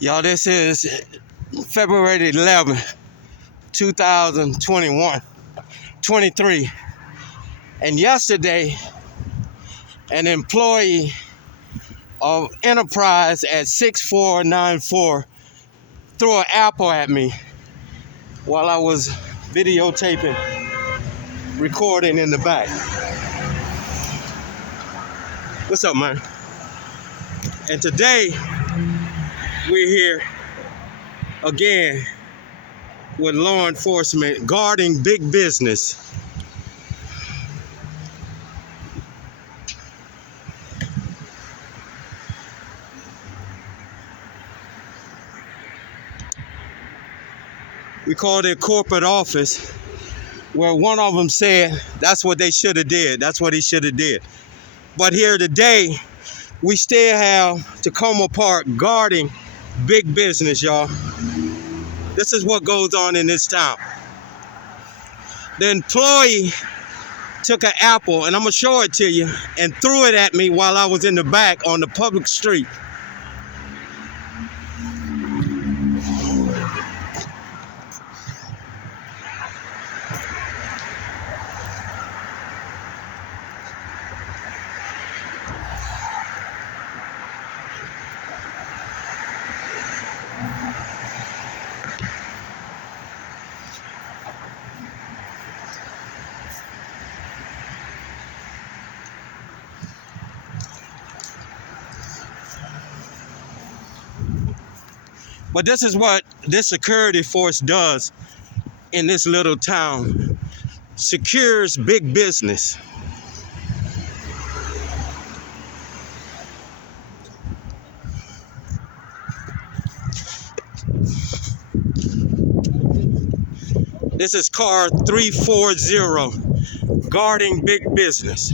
Y'all, this is February 11th, 2021, 23. And yesterday, an employee of Enterprise at 6494 threw an apple at me while I was videotaping, recording in the back. What's up, man? And today, we're here again with law enforcement guarding big business. We called it corporate office, where one of them said that's what they should have did. That's what he should have did. But here today, we still have Takoma Park guarding big business, y'all. This is what goes on in this town. The employee took an apple, and I'm gonna show it to you, and threw it at me while I was in the back on the public street. But this is what this security force does in this little town. Secures big business. This is car 340, guarding big business.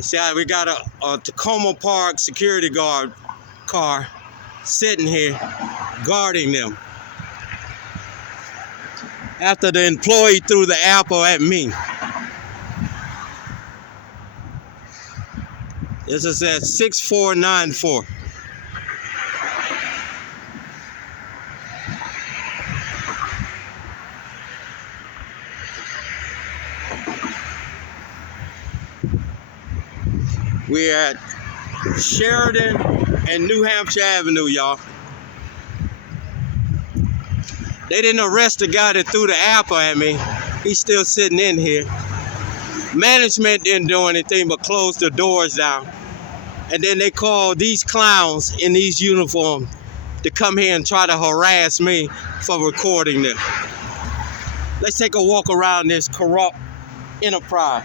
See, we got a Takoma Park security guard car sitting here guarding them after the employee threw the apple at me. This is at 6494. We're at Sheridan and New Hampshire Avenue, y'all. They didn't arrest the guy that threw the apple at me. He's still sitting in here. Management didn't do anything but close the doors down. And then they called these clowns in these uniforms to come here and try to harass me for recording them. Let's take a walk around this corrupt enterprise.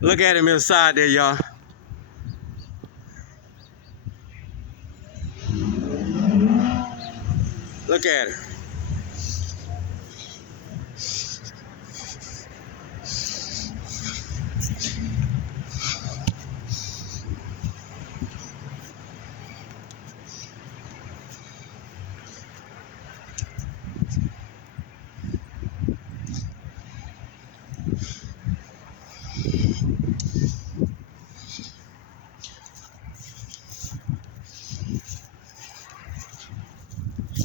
Look at him inside there, y'all. Look at him.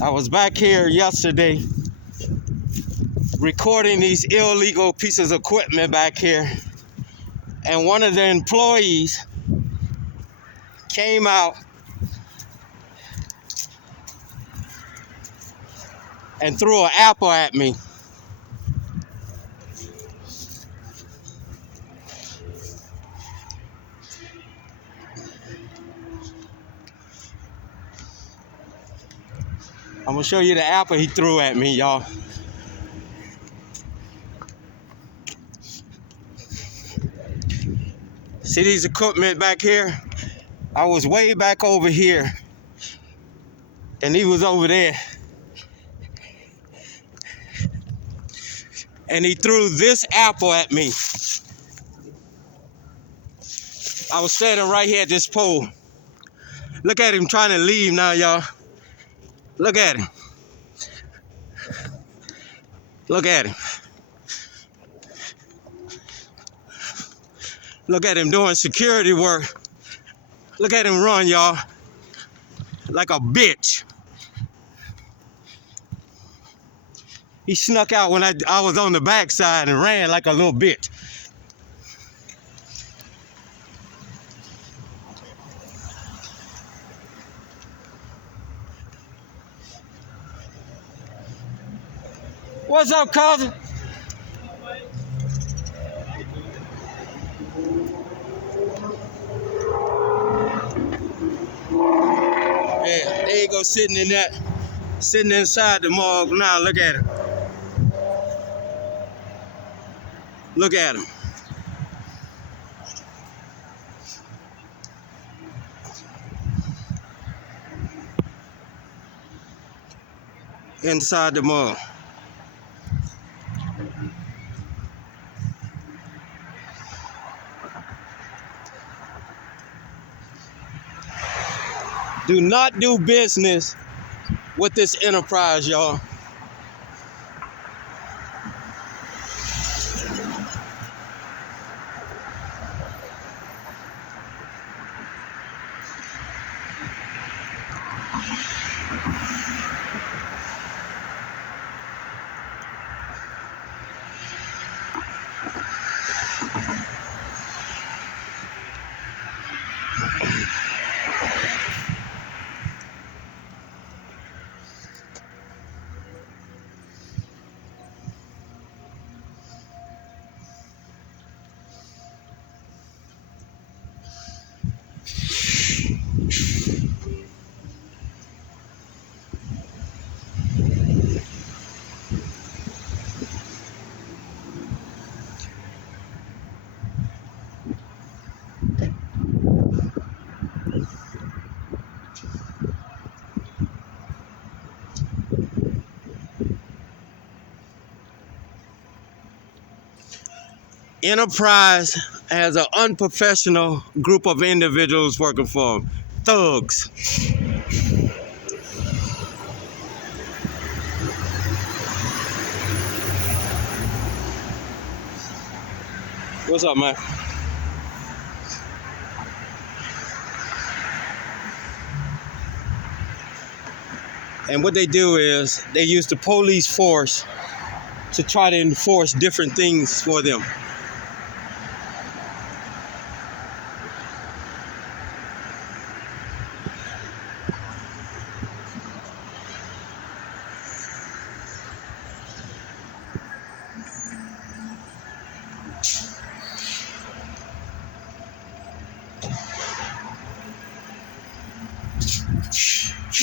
I was back here yesterday recording these illegal pieces of equipment back here, and one of the employees came out and threw an apple at me. I'm gonna show you the apple he threw at me, y'all. See these equipment back here? I was way back over here, and he was over there. And he threw this apple at me. I was standing right here at this pole. Look at him trying to leave now, y'all. Look at him. Look at him. Look at him doing security work. Look at him run, y'all. Like a bitch. He snuck out when I was on the backside and ran like a little bitch. What's up, cousin? Yeah, there you go, sitting inside the morgue now. Look at him. Look at him. Inside the morgue. Do not do business with this enterprise, y'all. Enterprise has an unprofessional group of individuals working for them. Thugs. What's up, man? And what they do is they use the police force to try to enforce different things for them.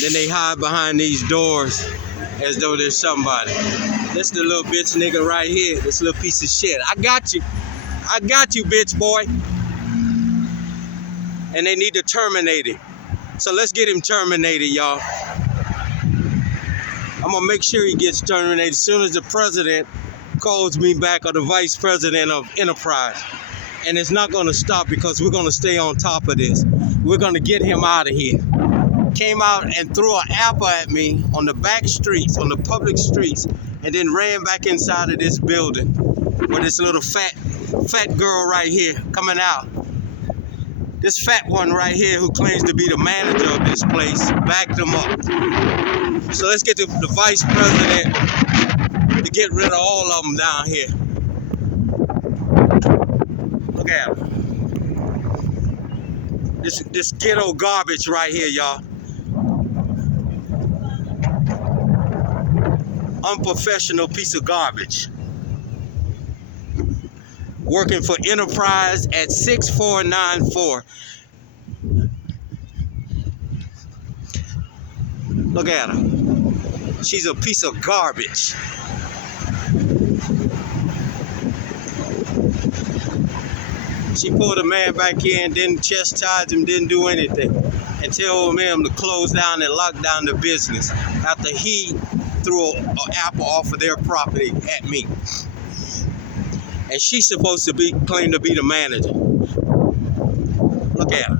Then they hide behind these doors as though there's somebody. This the little bitch nigga right here. This little piece of shit. I got you. I got you, bitch boy. And they need to terminate him. So let's get him terminated, y'all. I'm gonna make sure he gets terminated as soon as the president calls me back, or the vice president of Enterprise. And it's not gonna stop, because we're gonna stay on top of this. We're gonna get him out of here. Came out and threw an apple at me on the back streets, on the public streets, and then ran back inside of this building where this little fat girl right here coming out. This fat one right here who claims to be the manager of this place backed him up. So let's get the vice president to get rid of all of them down here. Look at them. This ghetto garbage right here, y'all. Unprofessional piece of garbage. Working for Enterprise at 6494. Look at her. She's a piece of garbage. She pulled a man back here and didn't chastise him, didn't do anything, and told him to close down and lock down the business after he threw an apple off of their property at me. And she's supposed to claim to be the manager. Look at her.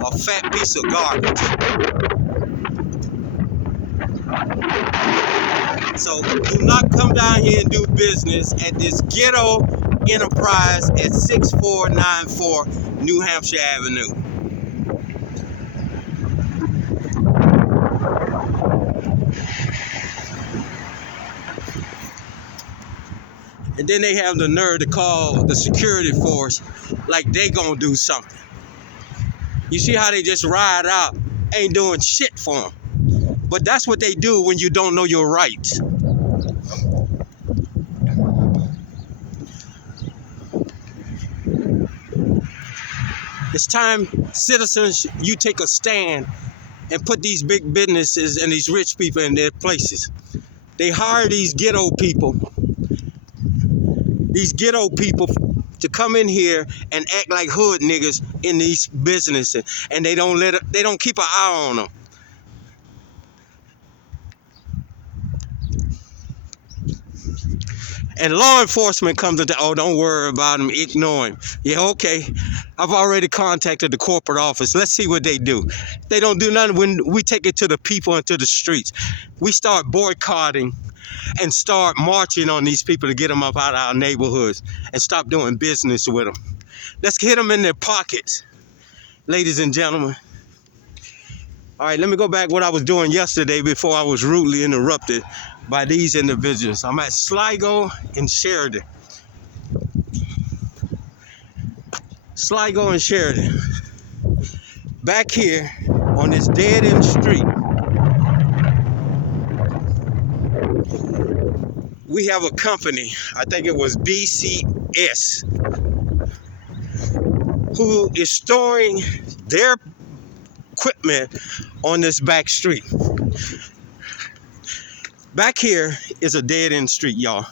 A fat piece of garbage. So do not come down here and do business at this ghetto Enterprise at 6494 New Hampshire Avenue. And then they have the nerve to call the security force like they gonna do something. You see how they just ride out, ain't doing shit for them. But that's what they do when you don't know your rights. It's time, citizens, you take a stand and put these big businesses and these rich people in their places. They hire these ghetto people to come in here and act like hood niggas in these businesses, and they don't keep an eye on them. And law enforcement comes into, oh, don't worry about him, ignore him. Yeah, okay. I've already contacted the corporate office. Let's see what they do. They don't do nothing when we take it to the people and to the streets. We start boycotting and start marching on these people to get them up out of our neighborhoods and stop doing business with them. Let's hit them in their pockets, ladies and gentlemen. All right, let me go back what I was doing yesterday before I was rudely interrupted by these individuals. I'm at Sligo and Sheridan. Sligo and Sheridan. Back here on this dead-end street, we have a company, I think it was BCS, who is storing their equipment on this back street. Back here is a dead-end street, y'all.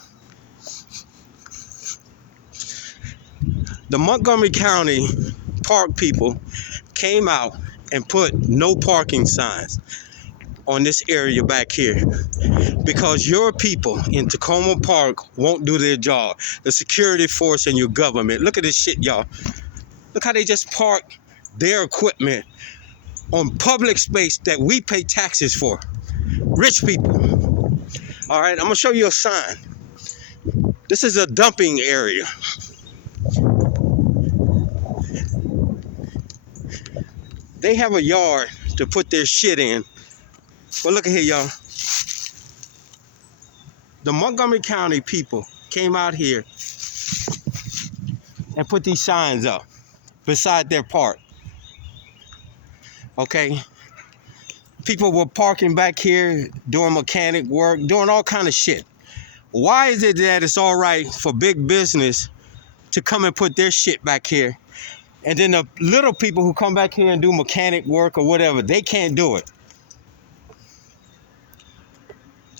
The Montgomery County park people came out and put no parking signs on this area back here because your people in Takoma Park won't do their job. The security force and your government. Look at this shit, y'all. Look how they just park their equipment on public space that we pay taxes for. Rich people. All right, I'm gonna show you a sign. This is a dumping area. They have a yard to put their shit in. But look at here, y'all. The Montgomery County people came out here and put these signs up beside their park. Okay? People were parking back here, doing mechanic work, doing all kind of shit. Why is it that it's all right for big business to come and put their shit back here, and then the little people who come back here and do mechanic work or whatever, they can't do it?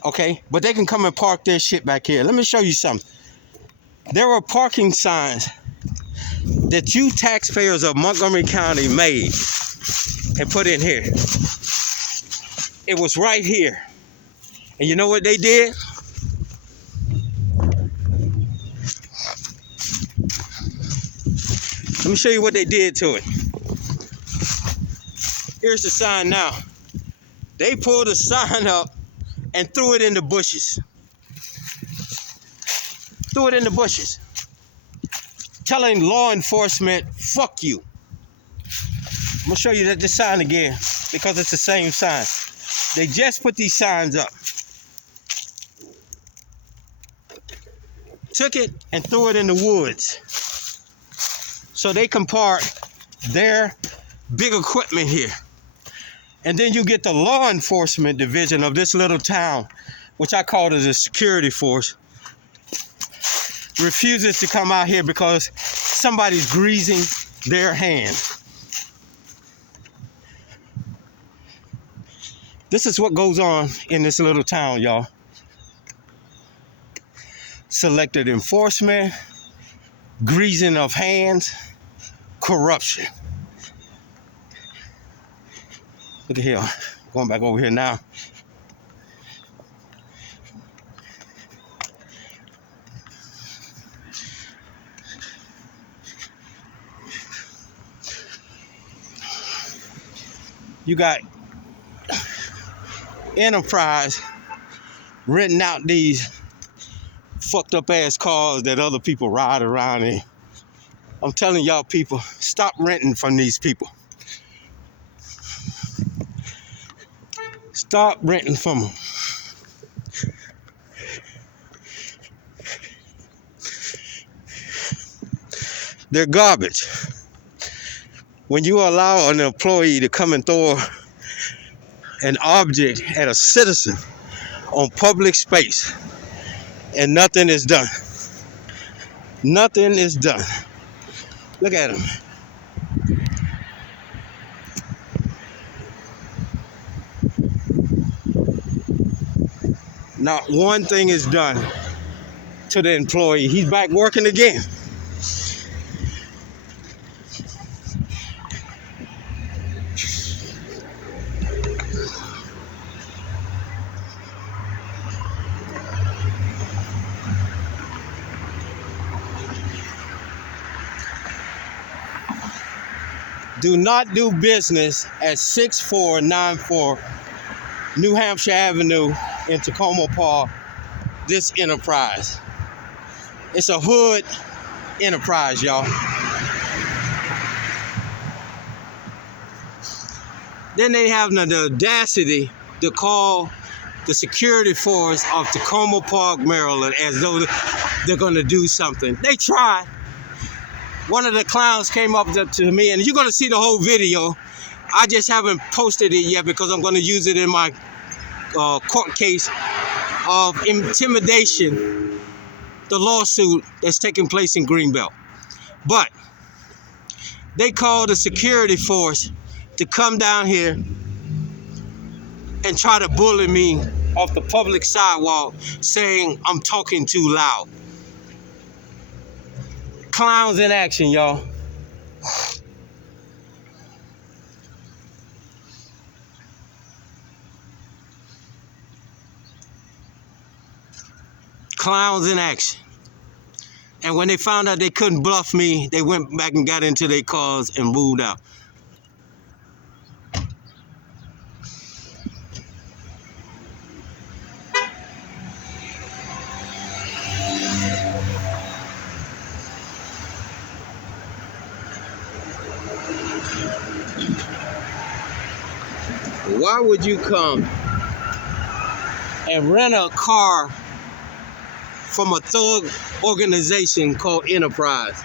Okay, but they can come and park their shit back here. Let me show you something. There were parking signs that you taxpayers of Montgomery County made and put in here. It was right here. And you know what they did? Let me show you what they did to it. Here's the sign now. They pulled the sign up and threw it in the bushes. Threw it in the bushes. Telling law enforcement, fuck you. I'm gonna show you this sign again because it's the same sign. They just put these signs up. Took it and threw it in the woods. So they can park their big equipment here. And then you get the law enforcement division of this little town, which I call it a security force, refuses to come out here because somebody's greasing their hands. This is what goes on in this little town, y'all. Selective enforcement, greasing of hands, corruption. Look at here, going back over here now. You got Enterprise renting out these fucked up ass cars that other people ride around in. I'm telling y'all people, stop renting from these people. Stop renting from them. They're garbage. When you allow an employee to come and throw an object at a citizen on public space and nothing is done. Nothing is done. Look at him. Not one thing is done to the employee. He's back working again. Do not do business at 6494 New Hampshire Avenue in Takoma Park, this enterprise. It's a hood enterprise, y'all. Then they have the audacity to call the security force of Takoma Park, Maryland, as though they're gonna do something. They tried. One of the clowns came up to me, and you're gonna see the whole video. I just haven't posted it yet because I'm gonna use it in my court case of intimidation, the lawsuit that's taking place in Greenbelt. But they called the security force to come down here and try to bully me off the public sidewalk, saying I'm talking too loud. Clowns in action, y'all. Clowns in action. And when they found out they couldn't bluff me, they went back and got into their cars and moved out. Why would you come and rent a car from a thug organization called Enterprise?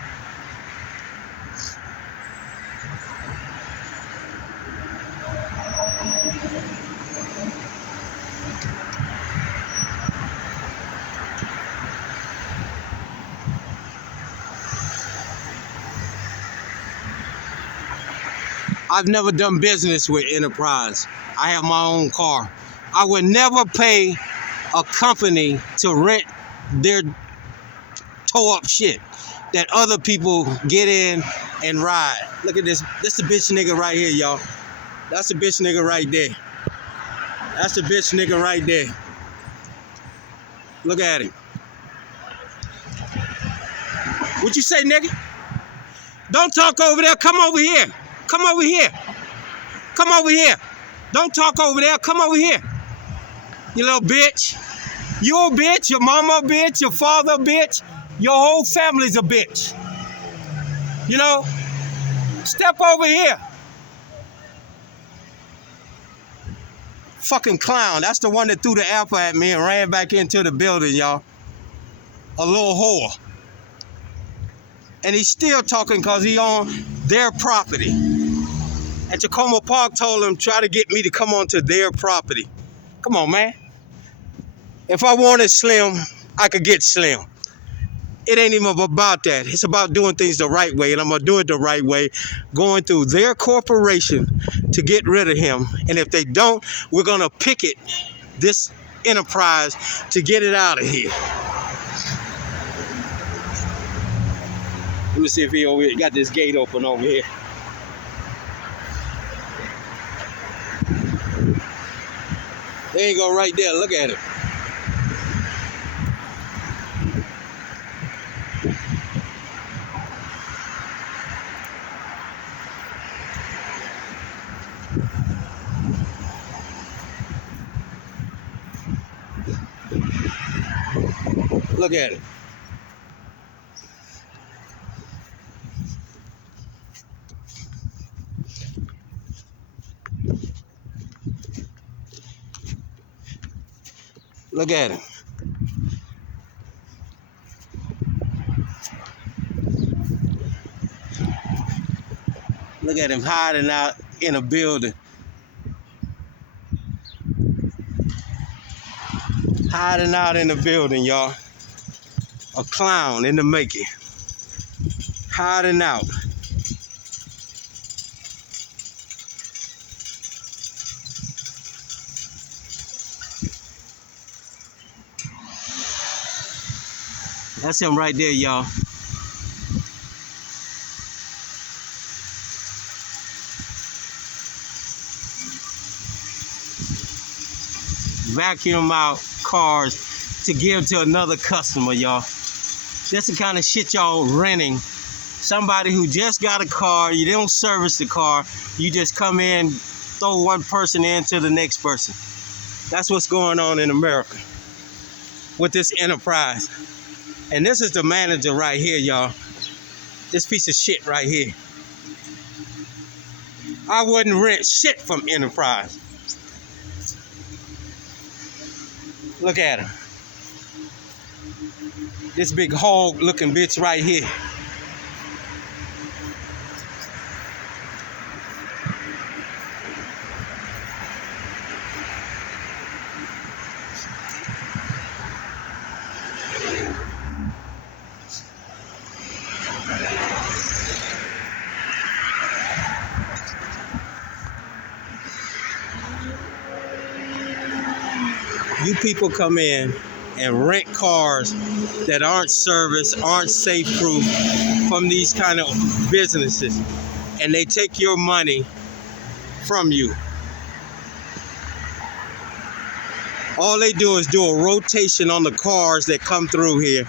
I've never done business with Enterprise. I have my own car. I would never pay a company to rent their tow-up shit that other people get in and ride. Look at this. This a bitch nigga right here, y'all. That's a bitch nigga right there. That's a bitch nigga right there. Look at him. What you say, nigga? Don't talk over there. Come over here. Come over here. Come over here. Don't talk over there. Come over here. You little bitch. You a bitch. Your mama a bitch. Your father a bitch. Your whole family's a bitch. You know? Step over here. Fucking clown. That's the one that threw the apple at me and ran back into the building, y'all. A little whore. And he's still talking because he on their property. And Takoma Park told him, try to get me to come onto their property. Come on, man. If I wanted Slim, I could get Slim. It ain't even about that. It's about doing things the right way, and I'm going to do it the right way, going through their corporation to get rid of him. And if they don't, we're going to picket this enterprise to get it out of here. Let me see if he over here got this gate open over here. There you go, right there. Look at it. Look at it. Look at him. Look at him hiding out in a building. Hiding out in the building, y'all. A clown in the making. Hiding out. That's him right there, y'all. Vacuum out cars to give to another customer, y'all. That's the kind of shit y'all renting. Somebody who just got a car, you don't service the car, you just come in, throw one person into the next person. That's what's going on in America with this enterprise. And this is the manager right here, y'all. This piece of shit right here. I wouldn't rent shit from Enterprise. Look at him. This big hog looking bitch right here. You people come in and rent cars that aren't serviced, aren't safe proof from these kind of businesses, and they take your money from you. All they do is do a rotation on the cars that come through here.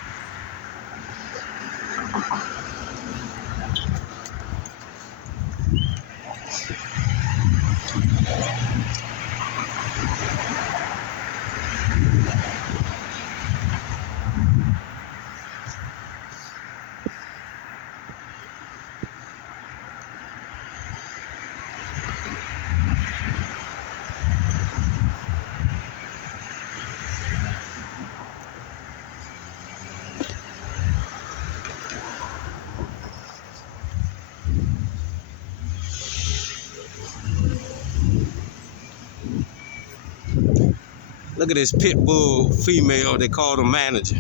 Look at this pit bull female they call the manager.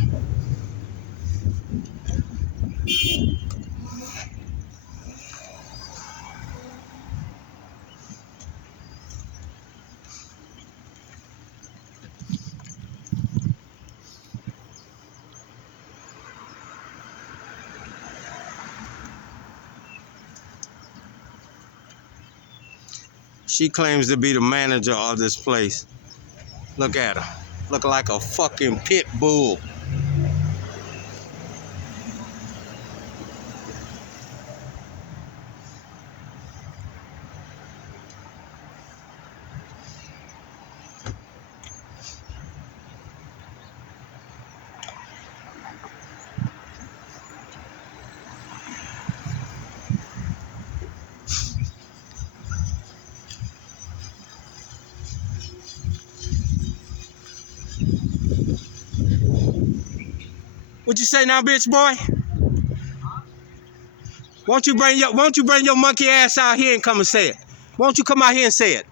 She claims to be the manager of this place. Look at her. Look like a fucking pit bull. What you say now, bitch boy? Won't you bring your monkey ass out here and come and say it? Won't you come out here and say it?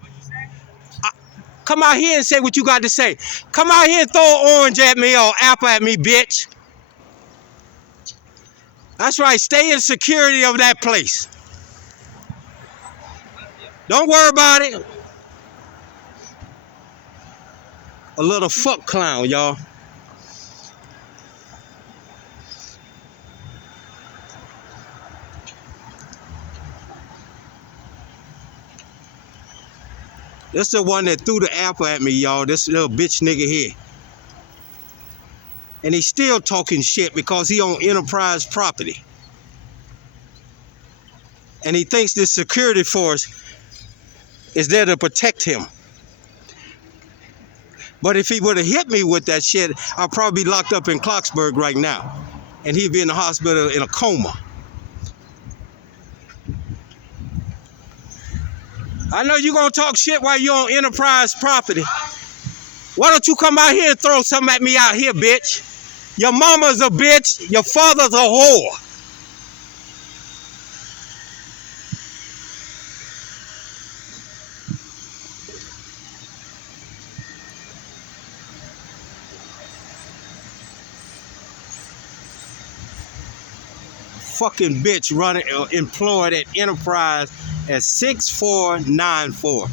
Come out here and say what you got to say. Come out here and throw an orange at me or apple at me, bitch. That's right. Stay in security of that place. Don't worry about it. A little fuck clown, y'all. This the one that threw the apple at me, y'all. This little bitch nigga here. And he's still talking shit because he on enterprise property. And he thinks this security force is there to protect him. But if he would have hit me with that shit, I'd probably be locked up in Clarksburg right now. And he'd be in the hospital in a coma. I know you're going to talk shit while you're on enterprise property. Why don't you come out here and throw something at me out here, bitch? Your mama's a bitch. Your father's a whore. Fucking bitch running employed at Enterprise at 6494.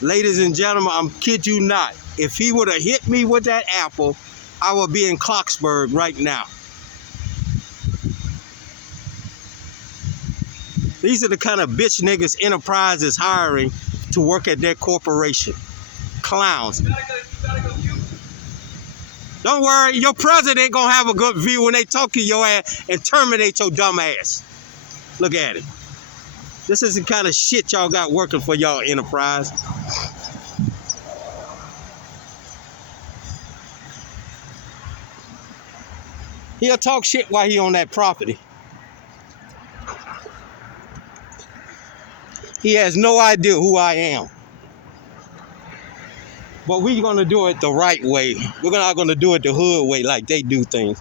Ladies and gentlemen, I'm kid you not. If he would have hit me with that apple, I would be in Clarksburg right now. These are the kind of bitch niggas Enterprise is hiring to work at their corporation. Clowns. Don't worry, your president gonna have a good view when they talk to your ass and terminate your dumb ass. Look at it. This is the kind of shit y'all got working for y'all Enterprise. He'll talk shit while he on that property. He has no idea who I am. But we're gonna do it the right way. We're not gonna do it the hood way like they do things.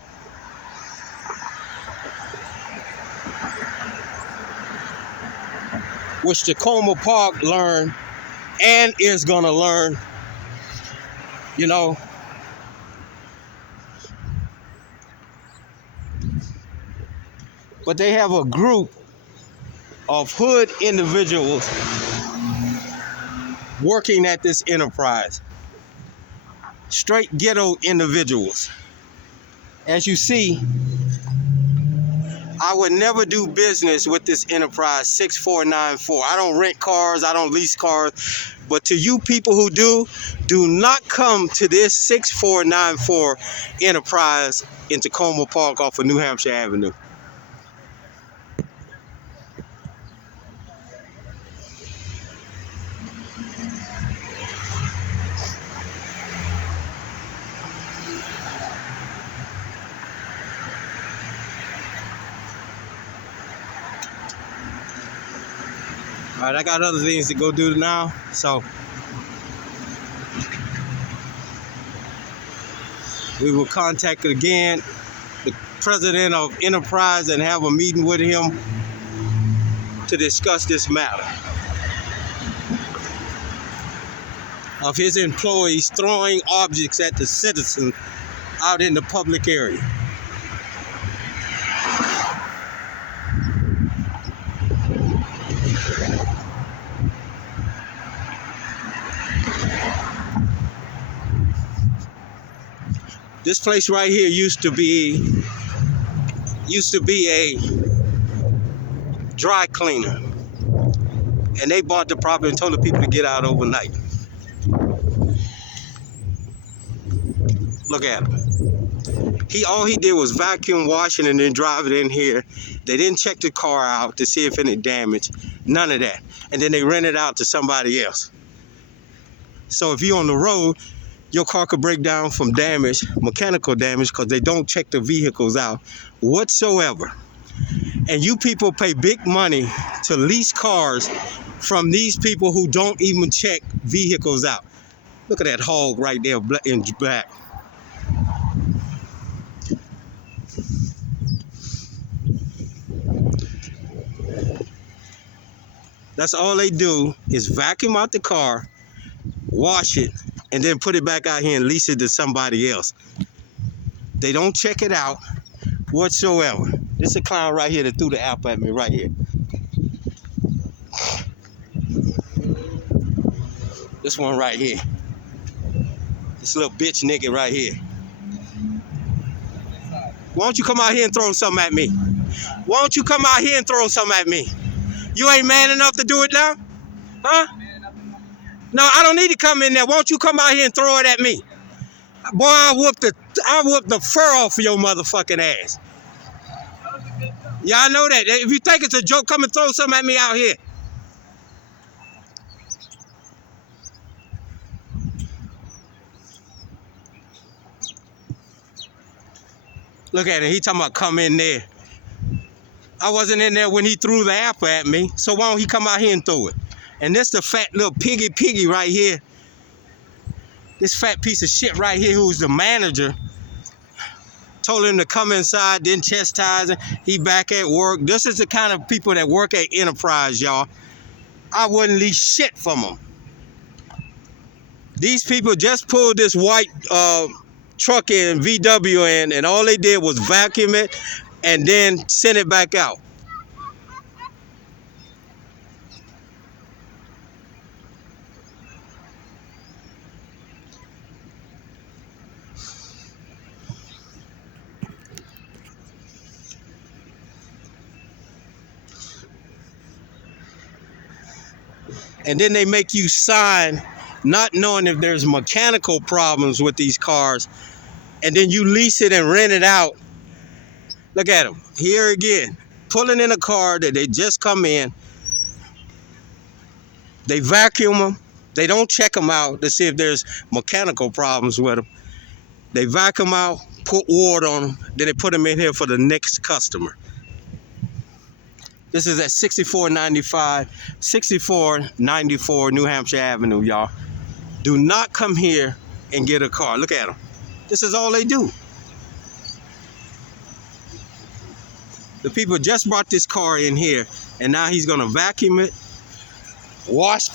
Which Takoma Park learned and is gonna learn, you know. But they have a group of hood individuals working at this enterprise. Straight ghetto individuals. As you see, I would never do business with this enterprise 6494. I don't rent cars, I don't lease cars. But to you people who do not come to this 6494 enterprise in Takoma Park off of New Hampshire Avenue. All right, I got other things to go do now, so we will contact again the president of Enterprise and have a meeting with him to discuss this matter of his employees throwing objects at the citizens out in the public area. This place right here used to be a dry cleaner. And they bought the property and told the people to get out overnight. Look at him. All he did was vacuum wash it and then drive it in here. They didn't check the car out to see if any damage. None of that. And then they rent it out to somebody else. So if you're on the road, your car could break down from damage, mechanical damage, because they don't check the vehicles out whatsoever. And you people pay big money to lease cars from these people who don't even check vehicles out. Look at that hog right there in black. That's all they do is vacuum out the car, wash it, and then put it back out here and lease it to somebody else. They don't check it out whatsoever. This is a clown right here that threw the apple at me right here. This one right here. This little bitch nigga right here. Why don't you come out here and throw something at me? Why don't you come out here and throw something at me? You ain't man enough to do it now? Huh? No, I don't need to come in there. Why don't you come out here and throw it at me? Boy, I whoop the fur off of your motherfucking ass. Yeah, I know that. If you think it's a joke, come and throw something at me out here. Look at him. He talking about come in there. I wasn't in there when he threw the apple at me, so why don't he come out here and throw it? And this the fat little piggy right here. This fat piece of shit right here who's the manager. Told him to come inside, then chastise him. He back at work. This is the kind of people that work at Enterprise, y'all. I wouldn't leave shit from them. These people just pulled this white truck in, VW in, and all they did was vacuum it and then send it back out. And then they make you sign not knowing if there's mechanical problems with these cars, and then you lease it and rent it out. Look at them here again, pulling in a car that they just come in. They vacuum them. They don't check them out to see if there's mechanical problems with them. They vacuum out, put water on them, then they put them in here for the next customer. This is at 6494 New Hampshire Avenue, y'all. Do not come here and get a car. Look at them. This is all they do. The people just brought this car in here, and now he's gonna vacuum it, wash